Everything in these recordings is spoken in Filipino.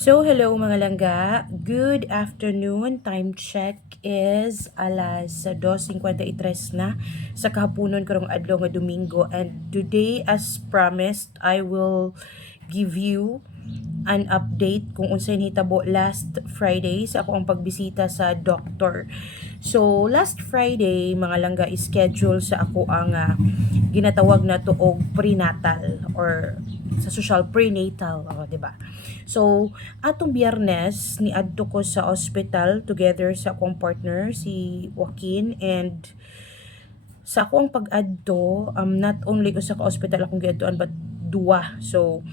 So, hello mga langga. Good afternoon. Time check is alas 2:53 na sa kahaponon karong adlaw nga Domingo. And today, as promised, I will give you an update kung unsay nahitabo last Friday sa ako ang pagbisita sa doktor. So, last Friday, mga langga, schedule sa ako ang ginatawag na to og prenatal or sa social prenatal, di ba? So, atong Biyernes ni adto ko sa hospital together sa akong partner si Joaquin, and sa akong pag-adto, not only ko sa ka-hospital akong giadtoan but duwa. So,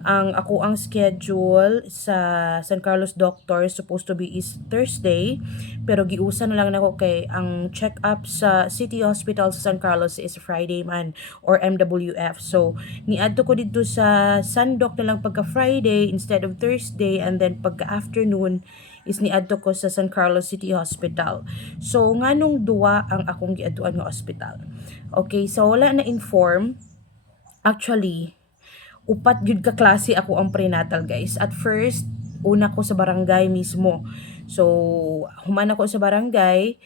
ang schedule sa San Carlos doctor supposed to be is Thursday, pero giusa na lang nako kay ang check-up sa City Hospital sa San Carlos is Friday man, or MWF. So niadto ko dito sa Sandok na lang pagka Friday instead of Thursday, and then pagka afternoon is niadto ko sa San Carlos City Hospital. So nganong duwa ang akong giadtuan nga hospital. Okay, so wala na inform. Actually, upat gyud ka klase ako ang prenatal, guys. At first, una ko sa barangay mismo. So, human ako sa barangay,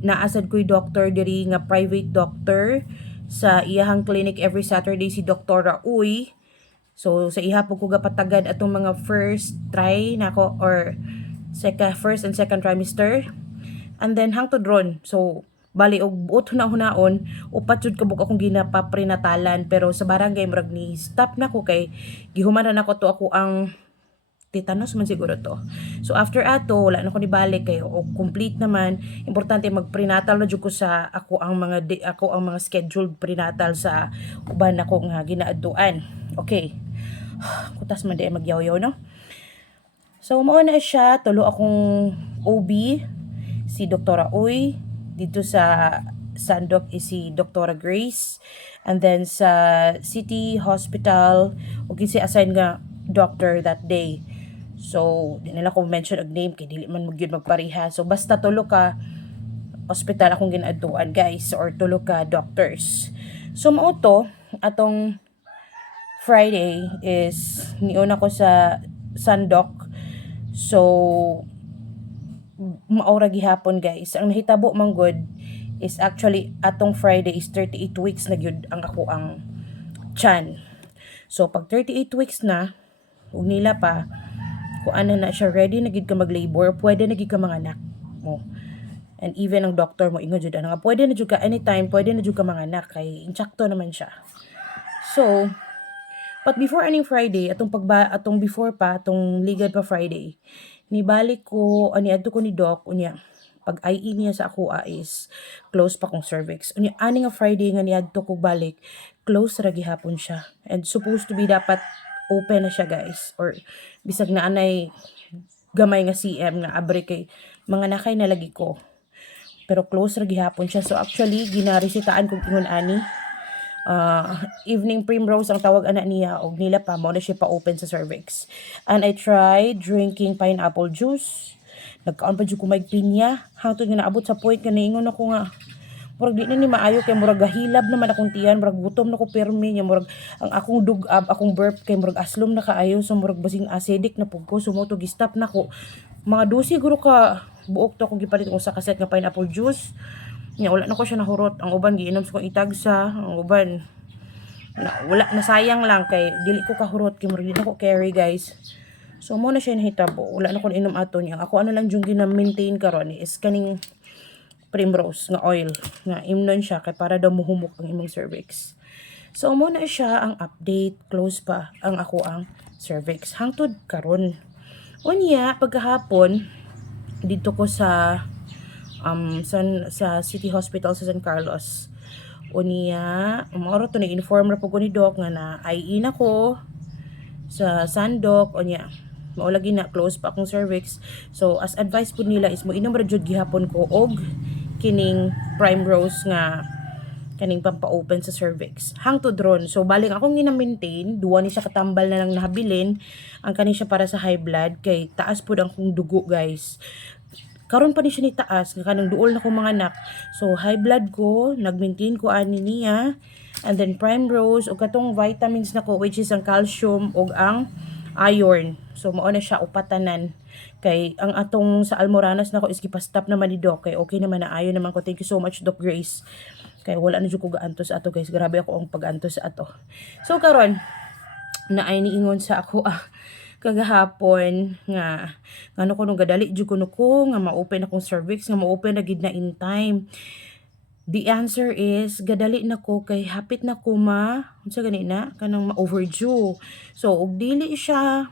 naasad ko'y doctor diri nga private doctor sa iyahang clinic every Saturday, si Doktora Uy. So, sa iha po ko gapatagad atong mga first try nako, or first and second trimester. And then hangtod ron. So, bali og buot hunaon upat jud kabuk akong ginapaprenatalan, pero sa barangay murag ni stop na ko kay gihumanan ako to ako ang tetanus man siguro to. So after ato wala na ko ni balik kay o complete naman. Importante magprenatal na jud ko sa ako ang mga scheduled prenatal sa uban ako nga ginaadtuan. Okay. Kutas man di magyaw-yaw, no? So mao na siya, tulo akong OB si Doktora Uy, dito sa Sandok is si Doktora Grace, and then sa City Hospital okay si assign nga doctor that day. So di nila ko mention og name kay dili man magyud magpareha. So basta tulo ka hospital akong ginaadtuan, guys, or tulo ka doctors. So mao to atong Friday is niuna ko sa Sandok. So maura gihapon, guys. Ang nahitabo man good is actually atong Friday is 38 weeks na gyud ang ako ang tiyan. So pag 38 weeks na ug nila pa kung ano na siya, ready na gid ka mag-labor, pwede na gid ka manganak mo. And even ang doctor mo ingon jud nga pwede na jud ka anytime, pwede na jud ka manganak kay insakto naman siya. So but before aning Friday, atong before pa, atong ligad pa Friday, nibalik ko, adto ko ni Doc, unya, pag IE niya sa ako is close pa kong cervix. Unya, ani nga Friday nga niadto ko balik, close ra gihapon siya. And supposed to be dapat open na siya, guys. Or bisag na anay gamay nga CM nga abre kay mga nakay na lagi ko. Pero close ra gihapon siya. So actually, ginaresitaan kong ingon ani, evening primrose ang tawag anak niya, og nila pa mo na siya pa open sa cervix. And I tried drinking pineapple juice, nagkaon pa jud ko may pinya, hangtod nga naabot sa point nga naingon ako nga murag di na ni maayo kay murag gahilab naman akong tiyan, murag gutom na ko permi nya, murag ang akong dugab, akong burp kay murag aslom na kaayo, so murag basing acidic na pug ko, sumo to gistap na ko mga 12 siguro ka buok to akong gipalit ko sa kaset nga pineapple juice. Nya wala na ko siya nahurot. Ang uban giinom sa kong itagsa, ang uban wala na, sayang lang kay dili ko kahurot kay murag di na ko carry, guys. So mo na siya nahitabo, wala na ko inom ato niya. Ako ano lang yung gina-maintain karon is kaning primrose nga oil nga imnon siya kay para daw muhumok ang imong cervix. So mo na siya ang update, close pa ang ako ang cervix hangtod karon. Unya pagkahapon dito ko sa sa City Hospital sa San Carlos. Unya, maoro to ni-inform ra po ko ni Doc nga na IE na ko sa Sandok. Unya, maulagi na close pa akong cervix. So as advice po nila is mo inom ra jud gihapon ko og kining primrose nga kaning pampa-open sa cervix hangtod ron. So baling akong gina-maintain, duwa ni siya katambal na lang nahabilin ang kaning siya para sa high blood kay taas pud ang kong dugo, guys. Karon pa ni siya ni taas nga kanang duol na ko mga anak. So high blood ko, nag-maintain ko ani niya, and then primrose og katong vitamins nako which is ang calcium og ang iron. So mao na siya upatanan. Kay ang atong sa Almoranas nako is gipastop naman ni Doc. Kay okay naman na ayon naman ko. Thank you so much Doc Grace. Kay wala na jud ko gaantos ato guys. Grabe ako ang pag-antos ato. So karon na ay niingon sa ako kagahapon nga ngano ko nung gadali jud ko nga ma-open akong cervix nga ma-open na gid na in time. The answer is gadali na ko kay hapit na ko unsa gani na kanang ma-overdue. So og dili siya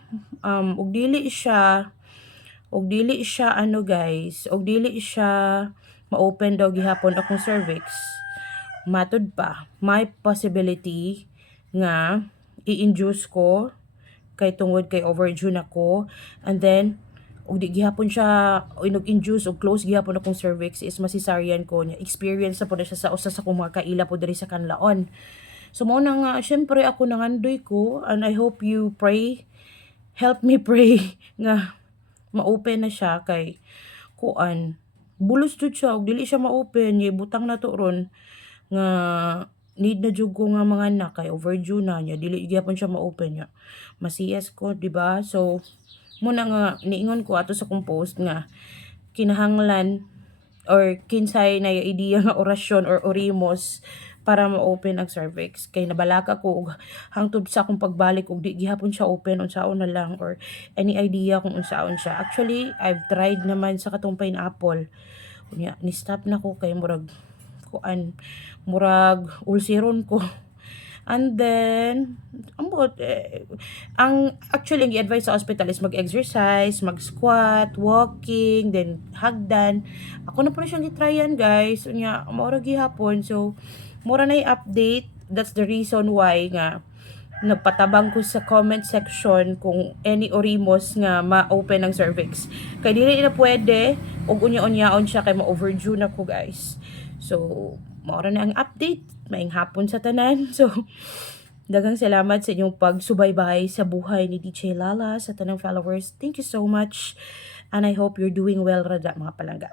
ano guys, og dili siya ma-open daw gihapon akong cervix. Matud pa, may possibility nga i-induce ko kay tungod kay overdue na ko, and then ug di gihapon siya inog-induce og close gihapon akong cervix is masisaryan ko niya. Experience sa pud siya sa usa sa akong mga kaila po diri sa kanlaon. So mo na nga syempre ako nangandoy ko, and I hope you pray, help me pray nga ma-open na siya kay kuan bulos jud siya og dili siya ma-open butang na to ron nga need na jud ko nga mga anak kay overdue na niya dili gyapon siya ma-open niya. Masiyas ko, di ba? So muna nga niingon ko ato sa kong post nga kinahanglan or kinsay na idea nga orasyon or orimos para ma-open ang cervix. Kay nabalaka ko og hangtod sa akong pagbalik og di gihapon siya open unsaon na lang or any idea kung unsaon siya. Actually, I've tried naman sa katong pineapple. Unya ni stop na ko kay murag ulceron ko. And then, ang actually, ang i-advise sa hospital is mag-exercise, mag-squat, walking, then hagdan. Ako na po na siyang gitryan, guys. Unya, maura gihapon. So, mura na i-update. That's the reason why nga nagpatabang ko sa comment section kung any orimos nga ma-open ang cervix. Kaya dili na pwede, og unya-unyaon siya kay ma-overdue na ko, guys. So, maura na ang update. Maing hapon sa tanan. So, daghang salamat sa inyong pagsubaybay sa buhay ni DJ Lala sa tanang followers. Thank you so much. And I hope you're doing well, rada mga palangga.